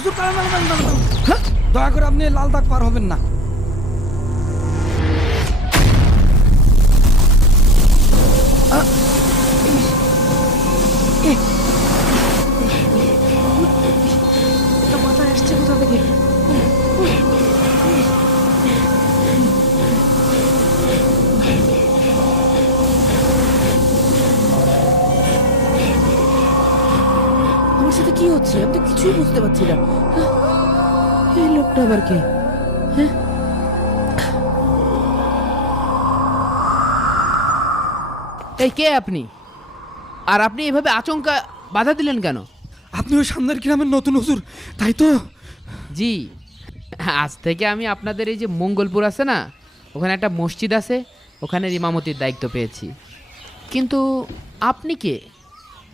হুজুর কারণ দয়া করে আপনি লাল দাগ পার হবেন না। মাথায় আসছে কোথা থেকে? আমার সাথে কি হচ্ছে? আমি তো কিছুই বুঝতে পারছি না। এই লোকটা আবার কে? হ্যাঁ, এই কে আপনি? আর আপনি এভাবে আচমকা বাধা দিলেন কেন? আপনি ওই সামনের গ্রামের নতুন হুজুর, তাই তো? জি, আজ থেকে আমি আপনাদের এই যে মঙ্গলপুর আছে না, ওখানে একটা মসজিদ আছে, ওখানে ইমামতির দায়িত্ব পেয়েছি। কিন্তু আপনি কে?